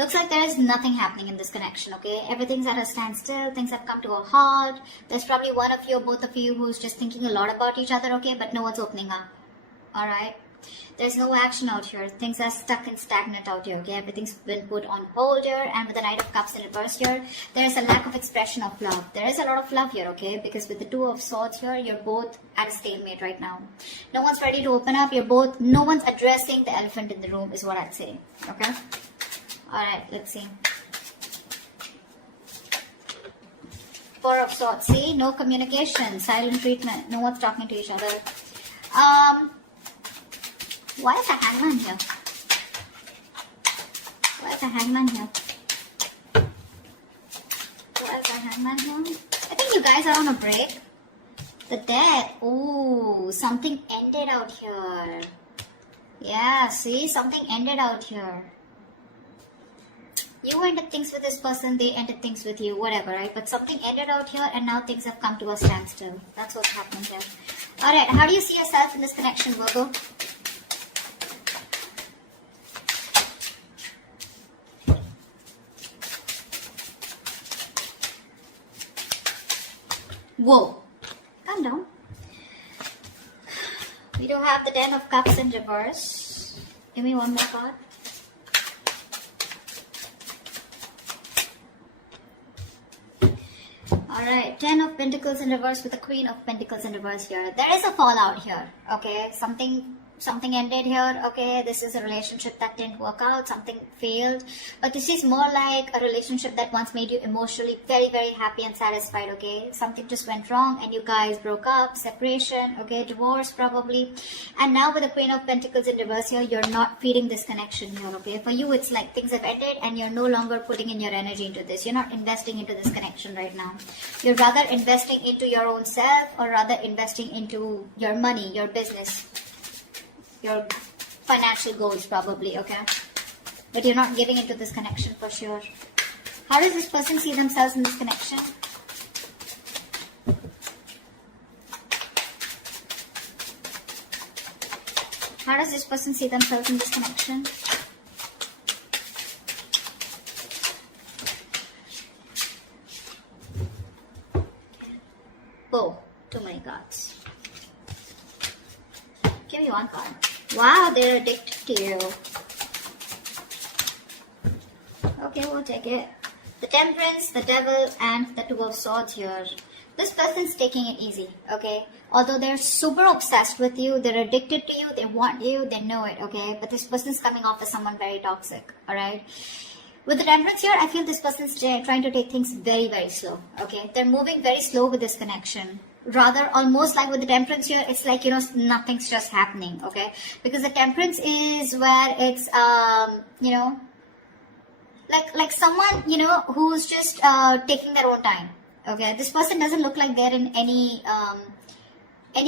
Looks like there is nothing happening in this connection, okay? Everything's at a standstill. Things have come to a halt. There's probably one of you or both of you who's just thinking a lot about each other, okay? But no one's opening up, all right? There's no action out here. Things are stuck and stagnant out here, okay? Everything's been put on hold here. And with the Knight of Cups in reverse here, there is a lack of expression of love. There is a lot of love here, okay? Because with the Two of Swords here, you're both at a stalemate right now. No one's ready to open up. No one's addressing the elephant in the room is what I'd say, okay? Alright, let's see. Four of Swords. See? No communication. Silent treatment. No one's talking to each other. Why is the Hangman here? Why is the Hangman here? Why is the Hangman here? I think you guys are on a break. The Death. Ooh, something ended out here. Yeah, see? Something ended out here. You ended things with this person, they ended things with you, whatever, right? But something ended out here and now things have come to a standstill. That's what's happening here. Alright, how do you see yourself in this connection, Virgo? Whoa, calm down. We do have the Ten of Cups in reverse. Give me one more card. Alright, Ten of Pentacles in reverse with the Queen of Pentacles in reverse here. There is a fallout here, okay? Something ended here, okay? This is a relationship that didn't work out, something failed. But this is more like a relationship that once made you emotionally very, very happy and satisfied, okay? Something just went wrong and you guys broke up, separation, okay? Divorce probably. And now with the Queen of Pentacles in reverse here, you're not feeding this connection here, okay? For you, it's like things have ended and you're no longer putting in your energy into this. You're not investing into this connection right now. You're rather investing into your own self or rather investing into your money, your business, your financial goals probably, okay? But you're not giving into this connection for sure. How does this person see themselves in this connection? How does this person see themselves in this connection? Oh, too many cards. Give me one card. Wow, they're addicted to you. Okay, we'll take it. The Temperance, the Devil, and the Two of Swords here. This person's taking it easy, okay? Although they're super obsessed with you, they're addicted to you, they want you, they know it, okay? But this person's coming off as someone very toxic, alright? With the Temperance here, I feel this person's trying to take things very, very slow, okay? They're moving very slow with this connection. Rather, almost like with the Temperance here, it's like, you know, nothing's just happening, okay? Because the Temperance is where it's, you know, like someone, you know, who's just taking their own time, okay? This person doesn't look like they're in any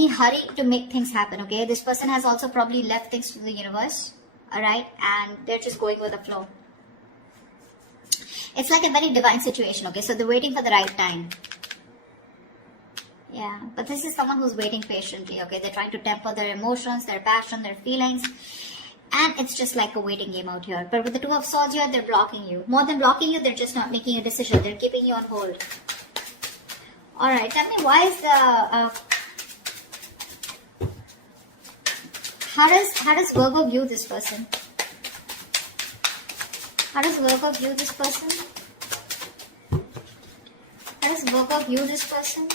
hurry to make things happen, okay? This person has also probably left things to the universe, alright? And they're just going with the flow. It's like a very divine situation, okay? So they're waiting for the right time. Yeah, but this is someone who's waiting patiently, okay? They're trying to temper their emotions, their passion, their feelings. And it's just like a waiting game out here. But with the Two of Swords here, they're blocking you. More than blocking you, they're just not making a decision. They're keeping you on hold. Alright, tell me why is the... How does Virgo view this person? How does Virgo view this person? How does Virgo view this person?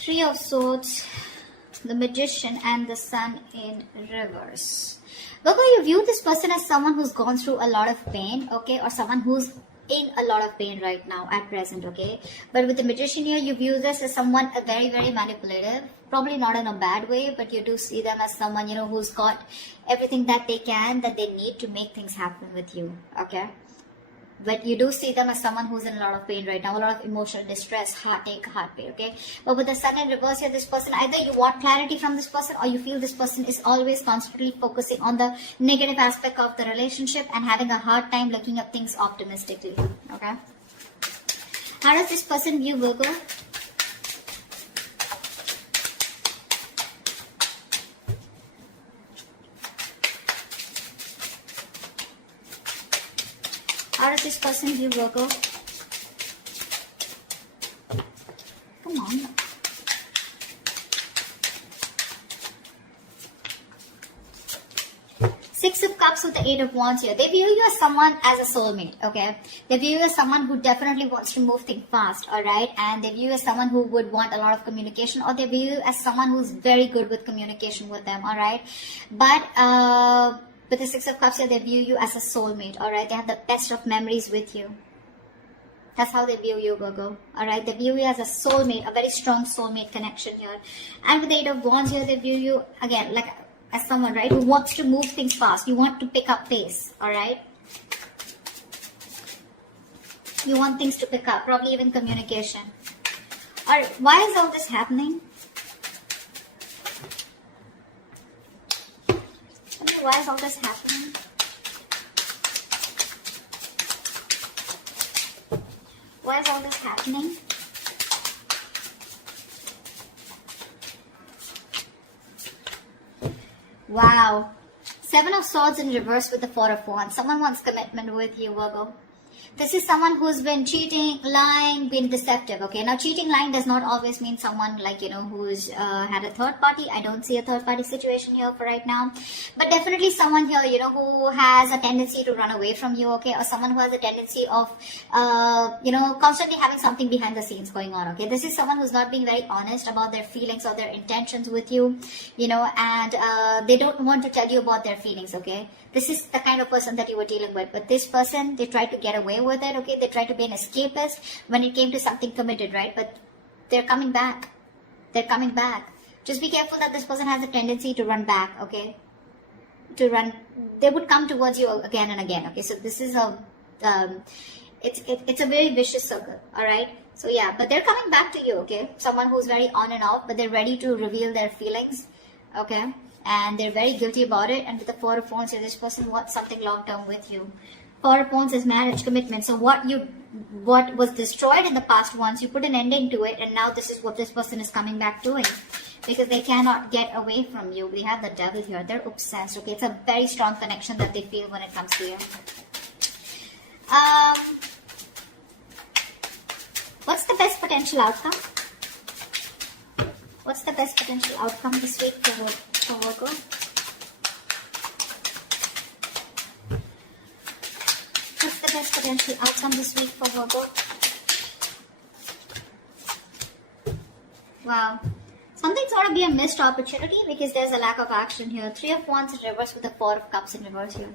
Three of Swords, the Magician, and the Sun in reverse. Virgo, you view this person as someone who's gone through a lot of pain, okay? Or someone who's in a lot of pain right now at present, okay? But with the Magician here, you view this as someone very, very manipulative. Probably not in a bad way, but you do see them as someone, you know, who's got everything that they can, that they need to make things happen with you, okay? But you do see them as someone who's in a lot of pain right now, a lot of emotional distress, heartache, heart pain, okay? But with the Sun in reverse here, this person, either you want clarity from this person or you feel this person is always constantly focusing on the negative aspect of the relationship and having a hard time looking at things optimistically, okay? How does this person view Virgo? this person view, Virgo? Come on. Six of Cups with the Eight of Wands here. They view you as someone as a soulmate, okay? They view you as someone who definitely wants to move things fast, alright? And they view you as someone who would want a lot of communication, or they view you as someone who's very good with communication with them, alright? But with the Six of Cups here, they view you as a soulmate, alright? They have the best of memories with you. That's how they view you, Virgo. Alright, they view you as a soulmate, a very strong soulmate connection here. And with the Eight of Wands here, they view you, again, like as someone, right, who wants to move things fast. You want to pick up pace, alright? You want things to pick up, probably even communication. Alright, why is all this happening? Why is all this happening? Why is all this happening? Wow. Seven of Swords in reverse with the Four of Wands. Someone wants commitment with you, Virgo. This is someone who's been cheating, lying, been deceptive, okay? Now, cheating, lying does not always mean someone like, you know, who's had a third party. I don't see a third party situation here for right now. But definitely someone here, you know, who has a tendency to run away from you, okay? Or someone who has a tendency of, you know, constantly having something behind the scenes going on, okay? This is someone who's not being very honest about their feelings or their intentions with you, you know, and they don't want to tell you about their feelings, okay? This is the kind of person that you were dealing with. But this person, they tried to get away with it, okay? They tried to be an escapist when it came to something committed, right? But they're coming back. They're coming back. Just be careful that this person has a tendency to run back, okay? To run. They would come towards you again and again, okay? So this is a, it's a very vicious circle, all right? So yeah, but they're coming back to you, okay? Someone who's very on and off, but they're ready to reveal their feelings, okay? And they're very guilty about it. And with the Four of Wands, this person wants something long-term with you. Four of Wands is marriage, commitment. So what was destroyed in the past once, you put an ending to it, and now this is what this person is coming back doing. Because they cannot get away from you. We have the Devil here. They're obsessed, okay? It's a very strong connection that they feel when it comes to you. What's the best potential outcome? What's the best potential outcome this week for Virgo? What's the best potential outcome this week for Virgo? Wow. Something's got to be a missed opportunity because there's a lack of action here. Three of Wands in reverse with the Four of Cups in reverse here.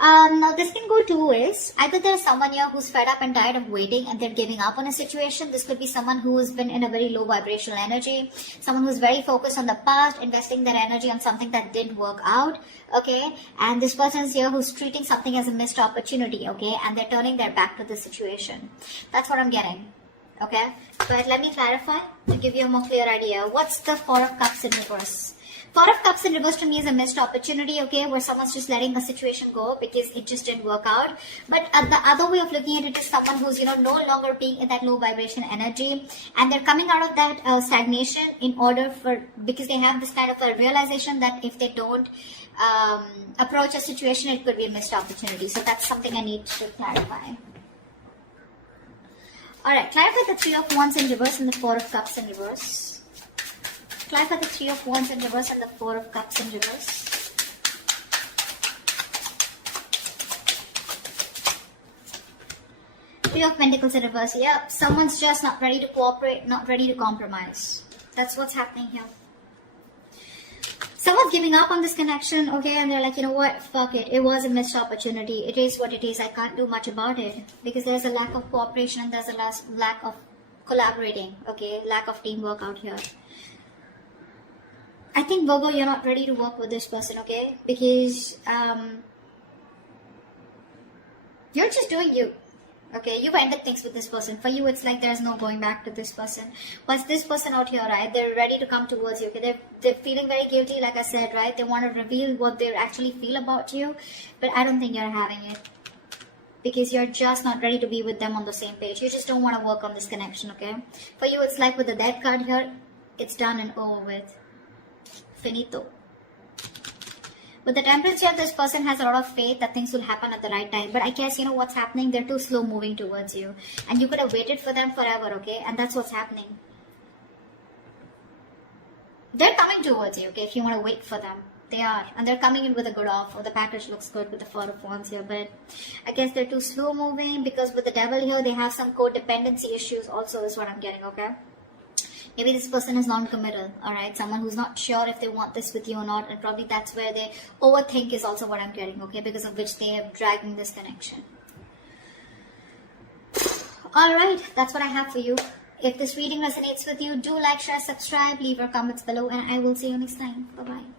Now this can go two ways. Either there's someone here who's fed up and tired of waiting and they're giving up on a situation. This could be someone who's been in a very low vibrational energy. Someone who's very focused on the past, investing their energy on something that didn't work out. Okay. And this person's here who's treating something as a missed opportunity. Okay. And they're turning their back to the situation. That's what I'm getting. Okay. But let me clarify to give you a more clear idea. What's the Four of Cups in reverse? Four of Cups in reverse to me is a missed opportunity, okay, where someone's just letting a situation go because it just didn't work out. But the other way of looking at it is someone who's, you know, no longer being in that low vibration energy, and they're coming out of that stagnation in order for, because they have this kind of a realization that if they don't approach a situation, it could be a missed opportunity. So that's something I need to clarify. Alright, clarify the Three of Wands in reverse and the Four of Cups in reverse. Clarify the Three of Wands in reverse and the Four of Cups in reverse. Three of Pentacles in reverse. Yep, someone's just not ready to cooperate, not ready to compromise. That's what's happening here. Someone's giving up on this connection, okay, and they're like, you know what, fuck it. It was a missed opportunity. It is what it is. I can't do much about it because there's a lack of cooperation and there's a lack of collaborating, okay, lack of teamwork out here. I think, Virgo, you're not ready to work with this person, okay? Because you're just doing you, okay? You've ended things with this person. For you, it's like there's no going back to this person. But this person out here, right, they're ready to come towards you, okay? They're feeling very guilty, like I said, right? They want to reveal what they actually feel about you. But I don't think you're having it. Because you're just not ready to be with them on the same page. You just don't want to work on this connection, okay? For you, it's like with the Death card here, it's done and over with. Finito. With the Temperance here, this person has a lot of faith that things will happen at the right time. But I guess, you know what's happening? They're too slow moving towards you. And you could have waited for them forever, okay? And that's what's happening. They're coming towards you, okay, if you want to wait for them. They are. And they're coming in with a good offer. The package looks good with the Four of Wands here. But I guess they're too slow moving because with the Devil here, they have some codependency issues also is what I'm getting, okay? Maybe this person is non-committal, alright? Someone who's not sure if they want this with you or not. And probably that's where they overthink is also what I'm getting, okay? Because of which they are dragging this connection. Alright, that's what I have for you. If this reading resonates with you, do like, share, subscribe, leave your comments below, and I will see you next time. Bye-bye.